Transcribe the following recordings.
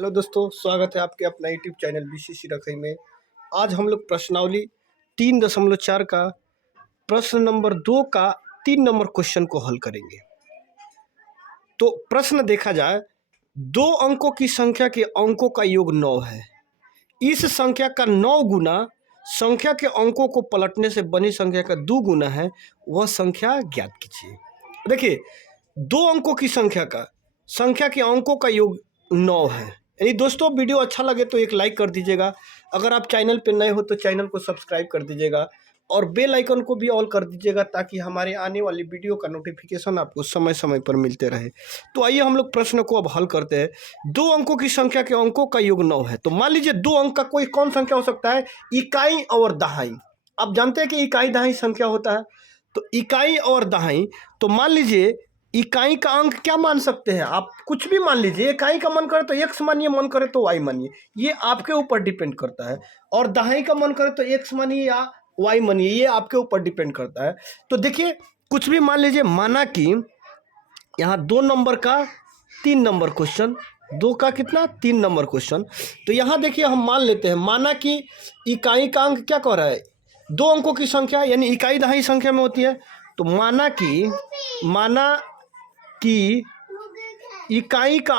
Hello दोस्तों, स्वागत है आपके अपना यूट्यूब चैनल बीसीसी रखई में। आज हम लोग प्रश्नावली 3.4 का प्रश्न नंबर 2 का 3 नंबर क्वेश्चन को हल करेंगे। तो प्रश्न देखा जाए, 2 अंकों की संख्या के अंकों का योग 9 है। इस संख्या का 9 गुना संख्या के अंकों को पलटने से बनी संख्या का 2 गुना है, वह संख्या ज्ञात कीजिए। देखिए, 2 अंकों की संख्या के अंकों का योग 9 है। यदि दोस्तों वीडियो अच्छा लगे तो एक लाइक कर दीजिएगा। अगर आप चैनल पर नए हो तो चैनल को सब्सक्राइब कर दीजिएगा और बेल आइकन को भी ऑल कर दीजिएगा, ताकि हमारे आने वाली वीडियो का नोटिफिकेशन आपको समय समय पर मिलते रहे। तो आइए हम लोग प्रश्न को अब हल करते हैं। 2 अंकों की संख्या के अंकों का योग 9 है। तो मान लीजिए 2 अंक का कोई कौन संख्या हो सकता है? इकाई और दहाई। आप जानते हैं कि इकाई दहाई संख्या होता है। तो इकाई और दहाई, तो मान लीजिए इकाई का अंक क्या मान सकते हैं आप? कुछ भी मान लीजिए। इकाई का मन करे तो x मानिए, मन करे तो y मानिए, ये आपके ऊपर डिपेंड करता है। और दहाई का मन करे तो x मानिए या y मानिए, ये आपके ऊपर डिपेंड करता है। तो देखिए, कुछ भी मान लीजिए। माना कि यहाँ 2 नंबर का 3 नंबर क्वेश्चन, 2 का कितना 3 नंबर क्वेश्चन। तो यहाँ देखिए, हम मान लेते हैं, माना कि इकाई का अंक क्या कह रहा है? 2 अंकों की संख्या, यानी इकाई दहाई संख्या में होती है। तो माना कि इकाई का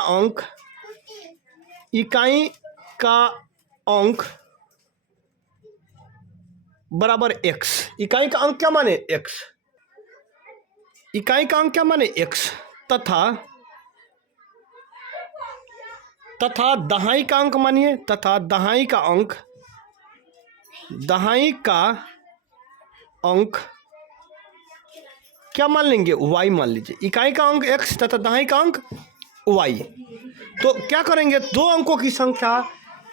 अंक बराबर x। इकाई का अंक क्या माने? x। इकाई का अंक क्या माने? x। तथा दहाई का अंक मानिए, तथा दहाई का अंक क्या मान लेंगे? y मान लीजिए। इकाई का अंक x तथा दहाई का अंक y। तो क्या करेंगे? 2 अंकों की संख्या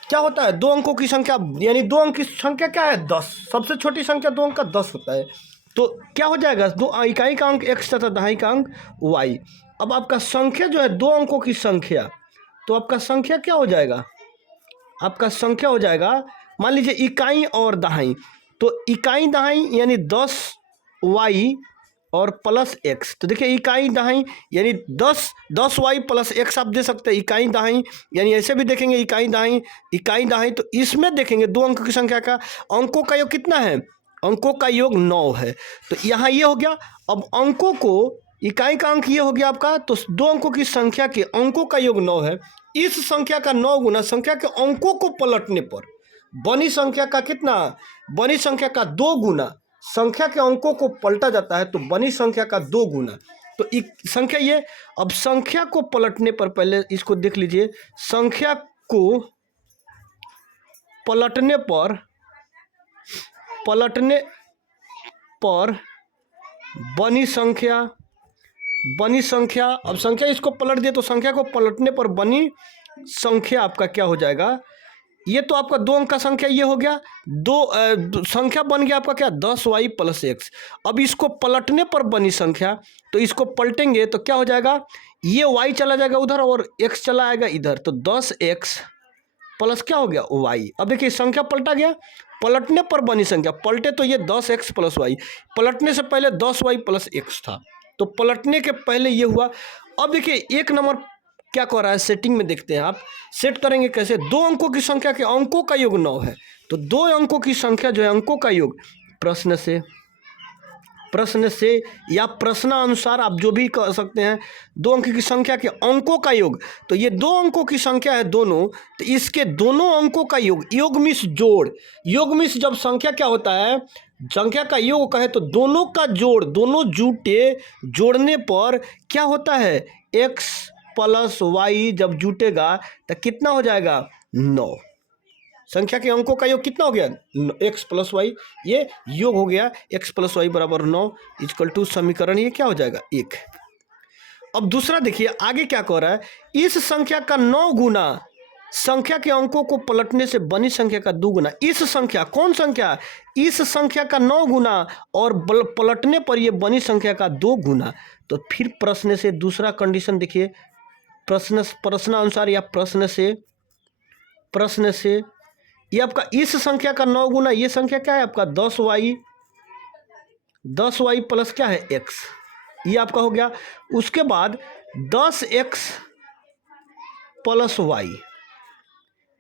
क्या होता है? 2 अंकों की संख्या, यानी 2 अंक की संख्या क्या है? 10। सबसे छोटी संख्या 2 अंक का 10 होता है। तो क्या हो जाएगा? 2 इकाई का अंक x तथा दहाई का अंक y। अब आपका संख्या जो है 2 अंकों की संख्या, तो आपका संख्या क्या हो जाएगा? आपका संख्या हो जाएगा, मान लीजिए इकाई और दहाई। तो इकाई दहाई यानी 10y और प्लस x। तो देखिए, इकाई दहाई यानी 10y प्लस x आप दे सकते हैं। इकाई दहाई यानी ऐसे भी देखेंगे, इकाई दहाई। तो इसमें देखेंगे 2 अंक की संख्या का अंकों का योग कितना है? अंकों का योग 9 है। तो यहाँ ये हो गया। अब अंकों को, इकाई का अंक ये हो गया आपका, तो 2 अंकों की संख्या के अंकों का योग 9 है। इस संख्या का 9 गुना संख्या के अंकों को पलटने पर बनी संख्या का कितना? बनी संख्या का 2 गुना संख्या के अंकों को पलटा जाता है, तो बनी संख्या का 2 गुना। तो संख्या ये, अब संख्या को पलटने पर, पहले इसको देख लीजिए, संख्या को पलटने पर बनी संख्या, अब संख्या इसको पलट दिए तो संख्या को पलटने पर बनी संख्या आपका क्या हो जाएगा? ये तो आपका 2 अंक का संख्या ये हो गया। संख्या बन गया आपका क्या? 10y plus x। अब इसको पलटने पर बनी संख्या, तो इसको पलटेंगे तो क्या हो जाएगा? ये y चला जाएगा उधर और x चला आएगा इधर, तो 10x प्लस क्या हो गया? y। अब देखिए, संख्या पलटा गया। पलटने पर बनी संख्या, पलटे तो ये 10x प्लस y, पलटने से पहले 10y प्लस x था, तो पलटने के पहले ये हुआ। अब देखिए, 1 नंबर क्या कर रहा है? सेटिंग में देखते हैं। आप सेट करेंगे कैसे? 2 अंकों की संख्या के अंकों का योग 9 है। तो 2 अंकों की संख्या जो है, अंकों का योग, प्रश्न से या प्रश्नानुसार आप जो भी कर सकते हैं। 2 अंक की संख्या के अंकों का योग, तो ये 2 अंकों की संख्या है दोनों, तो इसके दोनों अंकों का योग मिस जोड़। योग मिस जब संख्या क्या होता है? संख्या का योग कहे तो दोनों का जोड़, दोनों जूटे जोड़ने पर क्या होता है? x प्लस y जब जुटेगा तो कितना हो जाएगा? 9। संख्या के अंकों का योग कितना हो गया? x प्लस वाई, ये योग हो गया। x प्लस वाई बराबर 9 इक्वल टू समीकरण ये क्या हो जाएगा? 1। अब दूसरा देखिए, आगे क्या कह रहा है? इस संख्या का 9 गुना संख्या के अंकों को पलटने से बनी संख्या का 2 गुना। इस संख्या, कौन संख्या? इस संख्या का 9 गुना और पलटने पर यह बनी संख्या का 2 गुना। तो फिर प्रश्न से दूसरा कंडीशन देखिए, प्रश्नानुसार या प्रश्न से ये आपका इस संख्या का 9 गुना, ये संख्या क्या है आपका? 10y प्लस क्या है? x। ये आपका हो गया। उसके बाद 10x प्लस y,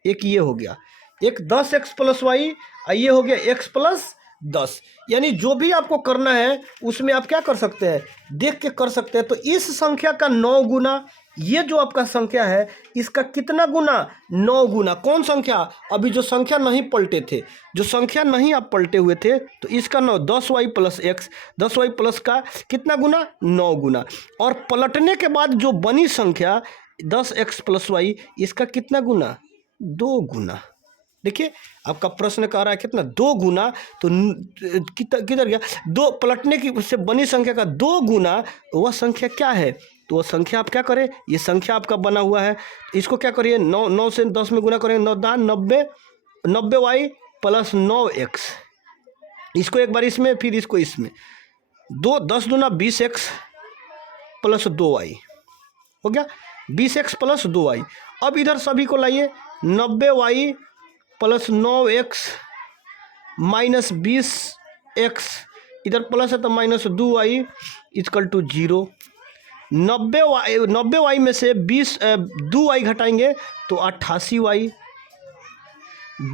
एक ये हो गया, एक 10x प्लस वाई, ये हो गया x प्लस 10। यानी जो भी आपको करना है उसमें आप क्या कर सकते हैं, देख के कर सकते हैं। तो इस संख्या का 9 गुना, ये जो आपका संख्या है इसका कितना गुना, 9 गुना। कौन संख्या, अभी जो संख्या नहीं पलटे थे, जो संख्या नहीं आप पलटे हुए थे, तो इसका 9, 10y plus x, 10y plus का कितना गुना, 9 गुना। और पलटने के बाद जो बनी संख्या 10x प्लस वाई, इसका कितना गुना, 2 गुना। देखिए आपका प्रश्न कह रहा है कितना, 2 गुना। तो किधर गया, 2 पलटने की से बनी संख्या का 2 गुना, वह संख्या क्या है, तो वह संख्या आप क्या करें, ये संख्या आपका बना हुआ है, इसको क्या करिए, 9 से 10 में गुना करेंगे, 9 दान 90, 90y प्लस 9x, इसको एक बार इसमें, फिर इसको इसमें, 10 दूना 20x प्लस 2y हो गया, 20x प्लस 2y। अब इधर सभी को लाइए, 90y plus 9x minus 20x, इधर प्लस है तो minus 2y equal to 0। 90y में से 2y घटाएंगे तो 88y।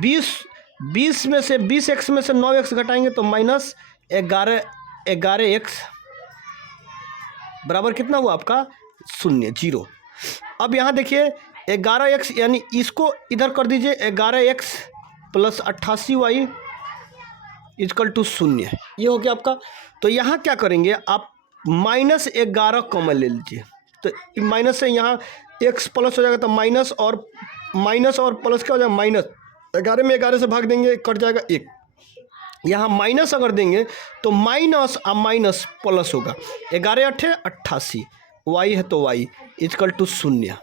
20 में से 20x में से 9x घटाएंगे तो माइनस 11x बराबर कितना हुआ आपका, 0। अब यहाँ देखिए 11x, यानी इसको इधर कर दीजिए, 11x plus 88y equal to 0, ये हो गया आपका। तो यहाँ क्या करेंगे आप, माइनस 11 कॉमन ले लीजिए, तो माइनस से यहाँ x प्लस हो जाएगा, तो माइनस और प्लस क्या हो जाएगा, माइनस 11 में 11 से भाग देंगे, कट जाएगा 1। यहाँ माइनस अगर देंगे तो माइनस और माइनस प्लस होगा, 11 8 88, y है तो y इक्वल टू 0।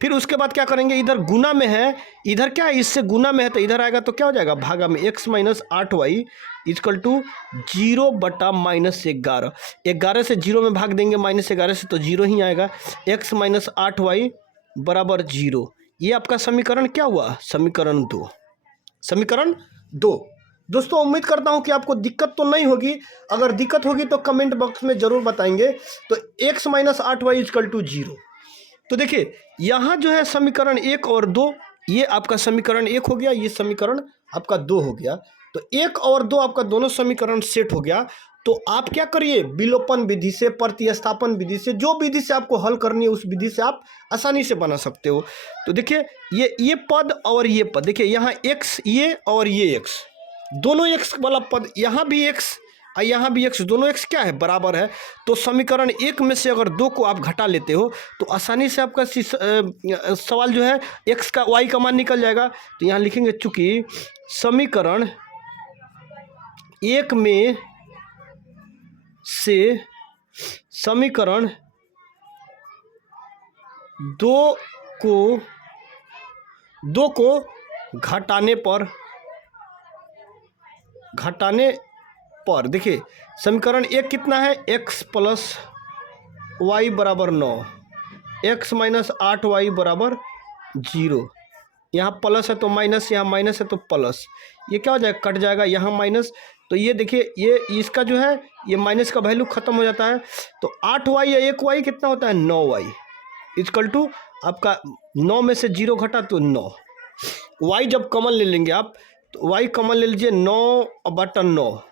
फिर उसके बाद क्या करेंगे, इधर गुना में है, इधर क्या है, इससे गुना में है, तो इधर आएगा तो क्या हो जाएगा, भागा में, x minus 8y equal to 0 बटा माइनस 11। 11 से 0 में भाग देंगे, माइनस 11 से, तो 0 ही आएगा, x माइनस 8y बराबर 0। ये आपका समीकरण क्या हुआ, समीकरण 2, समीकरण 2। दोस्तों उम्मीद करता हूं कि आपको दिक्कत तो नहीं होगी, अगर दिक्कत होगी तो कमेंट बॉक्स में जरूर बताएंगे। तो x minus 8y equal to 0। तो देखिए यहाँ जो है समीकरण 1 और 2, ये आपका समीकरण 1 हो गया, ये समीकरण आपका 2 हो गया। तो 1 और 2 आपका दोनों समीकरण सेट हो गया। तो आप क्या करिए, विलोपन विधि से, प्रतिस्थापन विधि से, जो विधि से आपको हल करनी है उस विधि से आप आसानी से बना सकते हो। तो देखिए ये पद और ये पद, देखिए यहाँ x ये और ये x, दोनों x वाला पद, यहाँ भी x और यहाँ भी x, दोनों x क्या है, बराबर है। तो समीकरण 1 में से अगर 2 को आप घटा लेते हो तो आसानी से आपका सवाल जो है x का y का मान निकल जाएगा। तो यहाँ लिखेंगे, चूंकि समीकरण 1 में से समीकरण 2 को घटाने पर देखिए समीकरण 1 कितना है, x प्लस वाई बराबर 9, x माइनस 8y बराबर 0। यहाँ प्लस है तो माइनस, यहाँ माइनस है तो प्लस, ये क्या हो जाएगा, कट जाएगा, यहाँ माइनस। तो ये देखिए ये इसका जो है ये माइनस का वैल्यू खत्म हो जाता है। तो 8y या 1y कितना होता है, 9y इक्वल टू आपका 9 में से 0 घटा तो 9। y जब कॉमन ले लेंगे आप, तो y कॉमन ले लीजिए, 9 बटा 9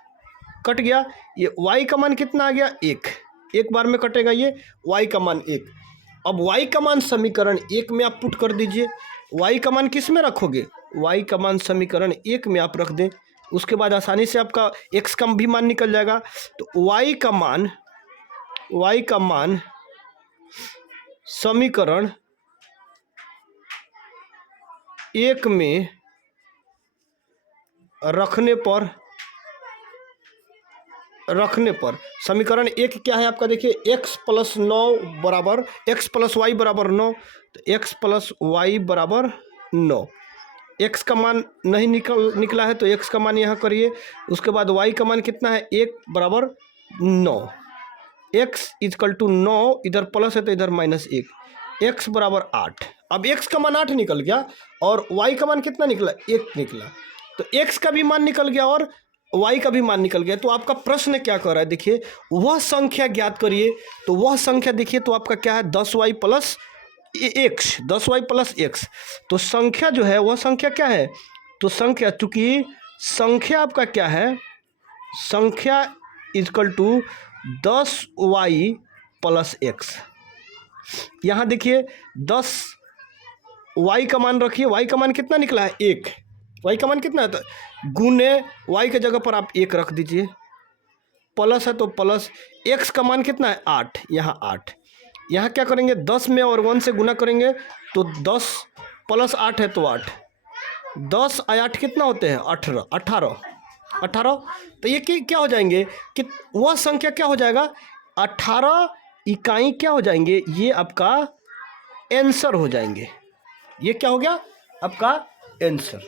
कट गया, ये y का मान कितना आ गया, 1, एक बार में कटेगा ये y का मान 1। अब y का मान समीकरण 1 में आप पुट कर दीजिए। y का मान किस में रखोगे, y का मान समीकरण 1 में आप रख दें, उसके बाद आसानी से आपका x का भी मान निकल जाएगा। तो y का मान समीकरण 1 में रखने पर समीकरण 1 क्या है आपका, देखिए x प्लस 9 बराबर, x प्लस वाई बराबर 9, तो x प्लस वाई बराबर 9। x का मान नहीं निकला है तो x का मान यहाँ करिए। उसके बाद y का मान कितना है, 1 बराबर 9, x इक्वल टू 9, इधर प्लस है तो इधर माइनस 1, x बराबर 8। अब x का मान 8 निकल गया और y का मान कितना निकला, 1 निकला। तो x का भी मान निकल गया और y का भी मान निकल गया। तो आपका प्रश्न क्या कर रहा है, देखिए वह संख्या ज्ञात करिए। तो वह संख्या देखिए तो आपका क्या है, 10y plus x, 10y plus x. तो संख्या जो है वह संख्या क्या है, तो संख्या, चूंकि संख्या आपका क्या है, संख्या is equal to 10y plus x. यहाँ देखिए 10y का मान रखिए, y का मान कितना निकला है, 1। y का मान कितना है, तो गुने y के जगह पर आप 1 रख दीजिए, प्लस है तो प्लस, x का मान कितना है 8, यहाँ 8। यहाँ क्या करेंगे, 10 में और 1 से गुना करेंगे तो 10 प्लस 8 है तो 8, 10 और 8 कितना होते हैं, 18। तो ये क्या हो जाएंगे कि वह संख्या क्या हो जाएगा, 18 इकाई क्या हो जाएंगे, ये आपका आंसर हो जाएंगे। ये क्या हो गया आपका आंसर।